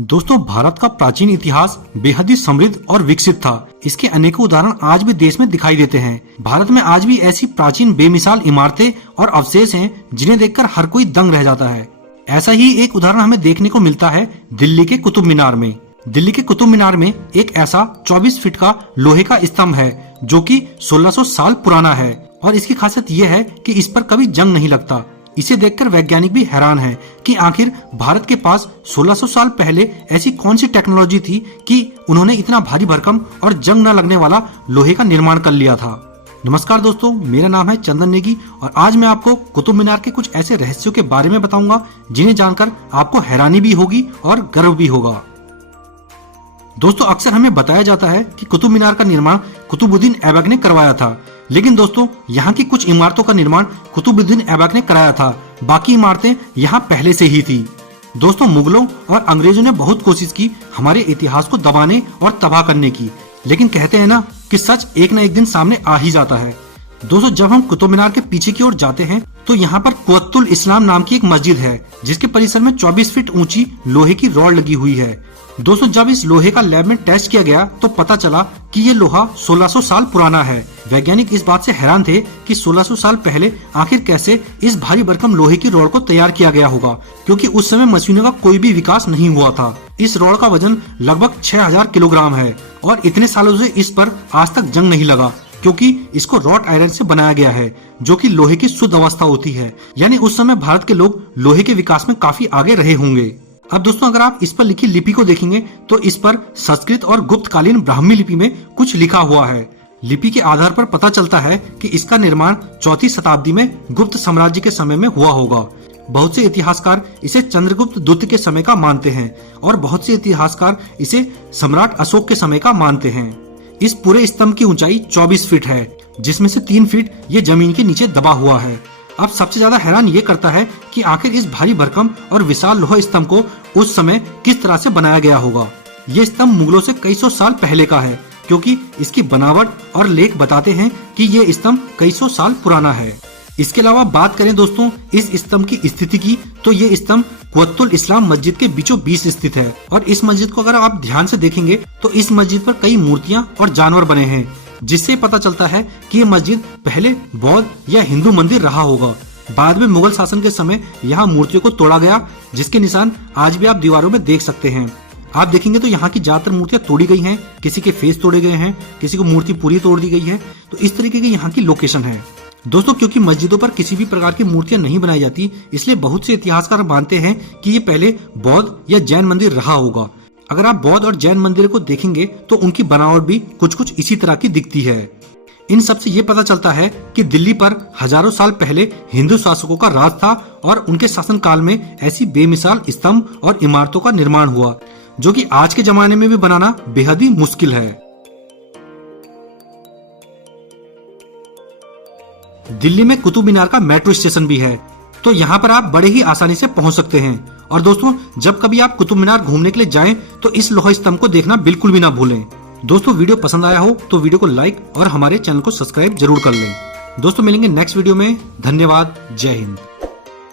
दोस्तों, भारत का प्राचीन इतिहास बेहद ही समृद्ध और विकसित था। इसके अनेकों उदाहरण आज भी देश में दिखाई देते हैं। भारत में आज भी ऐसी प्राचीन बेमिसाल इमारतें और अवशेष हैं जिन्हें देखकर हर कोई दंग रह जाता है। ऐसा ही एक उदाहरण हमें देखने को मिलता है दिल्ली के कुतुब मीनार में। दिल्ली के कुतुब मीनार में एक ऐसा 24 फीट का लोहे का स्तंभ है जो कि 1600 साल पुराना है और इसकी खासियत यह है कि इस पर कभी जंग नहीं लगता। इसे देखकर वैज्ञानिक भी हैरान है कि आखिर भारत के पास 1600 साल पहले ऐसी कौन सी टेक्नोलॉजी थी कि उन्होंने इतना भारी भरकम और जंग न लगने वाला लोहे का निर्माण कर लिया था। नमस्कार दोस्तों, मेरा नाम है चंदन नेगी और आज मैं आपको कुतुब मीनार के कुछ ऐसे रहस्यों के बारे में बताऊंगा जिन्हें जानकर आपको हैरानी भी होगी और गर्व भी होगा। दोस्तों, अक्सर हमें बताया जाता है कि कुतुब मीनार का निर्माण कुतुबुद्दीन ऐबक ने करवाया था, लेकिन दोस्तों यहाँ की कुछ इमारतों का निर्माण कुतुबुद्दीन ऐबक ने कराया था, बाकी इमारतें यहाँ पहले से ही थी। दोस्तों, मुगलों और अंग्रेजों ने बहुत कोशिश की हमारे इतिहास को दबाने और तबाह करने की, लेकिन कहते हैं ना कि सच एक न एक दिन सामने आ ही जाता है। दोस्तों, जब हम कुतुब मीनार के पीछे की ओर जाते हैं तो यहाँ पर कुव्वतुल इस्लाम नाम की एक मस्जिद है जिसके परिसर में 24 फीट ऊंची लोहे की रॉड लगी हुई है। दोस्तों, जब इस लोहे का लैब में टेस्ट किया गया तो पता चला कि ये लोहा 1600 साल पुराना है। वैज्ञानिक इस बात से हैरान थे कि 1600 साल पहले आखिर कैसे इस भारी भरकम लोहे की रॉड को तैयार किया गया होगा, क्योंकि उस समय मशीनों का कोई भी विकास नहीं हुआ था। इस रॉड का वजन लगभग 6000 किलोग्राम है और इतने सालों से इस पर आज तक जंग नहीं लगा, क्योंकि इसको रॉट आयरन से बनाया गया है जो कि लोहे की शुद्ध अवस्था होती है। यानी उस समय भारत के लोग लोहे के विकास में काफी आगे रहे होंगे। अब दोस्तों, अगर आप इस पर लिखी लिपि को देखेंगे तो इस पर संस्कृत और गुप्तकालीन ब्राह्मी लिपि में कुछ लिखा हुआ है। लिपि के आधार पर पता चलता है कि इसका निर्माण 4वीं शताब्दी में गुप्त साम्राज्य के समय में हुआ होगा। बहुत से इतिहासकार इसे चंद्रगुप्त द्वितीय के समय का मानते हैं और बहुत से इतिहासकार इसे सम्राट अशोक के समय का मानते हैं। इस पूरे स्तंभ की ऊंचाई 24 फीट है, जिसमें से 3 फीट ये जमीन के नीचे दबा हुआ है। अब सबसे ज्यादा हैरान ये करता है कि आखिर इस भारी भरकम और विशाल लोहा स्तंभ को उस समय किस तरह से बनाया गया होगा। ये स्तंभ मुगलों से कई सौ साल पहले का है, क्योंकि इसकी बनावट और लेख बताते हैं कि ये स्तंभ कई सौ साल पुराना है। इसके अलावा बात करें दोस्तों इस स्तंभ की स्थिति की, तो ये स्तंभ कुव्वतुल इस्लाम मस्जिद के बीचों बीच स्थित है और इस मस्जिद को अगर आप ध्यान से देखेंगे तो इस मस्जिद पर कई मूर्तियां और जानवर बने हैं, जिससे पता चलता है कि ये मस्जिद पहले बौद्ध या हिंदू मंदिर रहा होगा। बाद में मुगल शासन के समय यहाँ मूर्तियों को तोड़ा गया, जिसके निशान आज भी आप दीवारों में देख सकते हैं। आप देखेंगे तो यहाँ की ज्यादातर मूर्तियां तोड़ी गई हैं, किसी के फेस तोड़े गए हैं, किसी को मूर्ति पूरी तोड़ दी गई है। तो इस तरीके की यहाँ की लोकेशन है। दोस्तों, क्योंकि मस्जिदों पर किसी भी प्रकार की मूर्तियां नहीं बनाई जाती, इसलिए बहुत से इतिहासकार मानते हैं कि ये पहले बौद्ध या जैन मंदिर रहा होगा। अगर आप बौद्ध और जैन मंदिर को देखेंगे तो उनकी बनावट भी कुछ कुछ इसी तरह की दिखती है। इन सब से ये पता चलता है कि दिल्ली पर हजारों साल पहले हिंदू शासकों का राज था और उनके शासनकाल में ऐसी बेमिसाल स्तंभ और इमारतों का निर्माण हुआ, जो कि आज के जमाने में भी बनाना बेहद ही मुश्किल है। दिल्ली में कुतुब मीनार का मेट्रो स्टेशन भी है, तो यहाँ पर आप बड़े ही आसानी से पहुँच सकते हैं। और दोस्तों, जब कभी आप कुतुब मीनार घूमने के लिए जाएं तो इस लोहा स्तंभ को देखना बिल्कुल भी ना भूलें। दोस्तों, वीडियो पसंद आया हो तो वीडियो को लाइक और हमारे चैनल को सब्सक्राइब जरूर कर लें। दोस्तों, मिलेंगे नेक्स्ट वीडियो में। धन्यवाद। जय हिंद।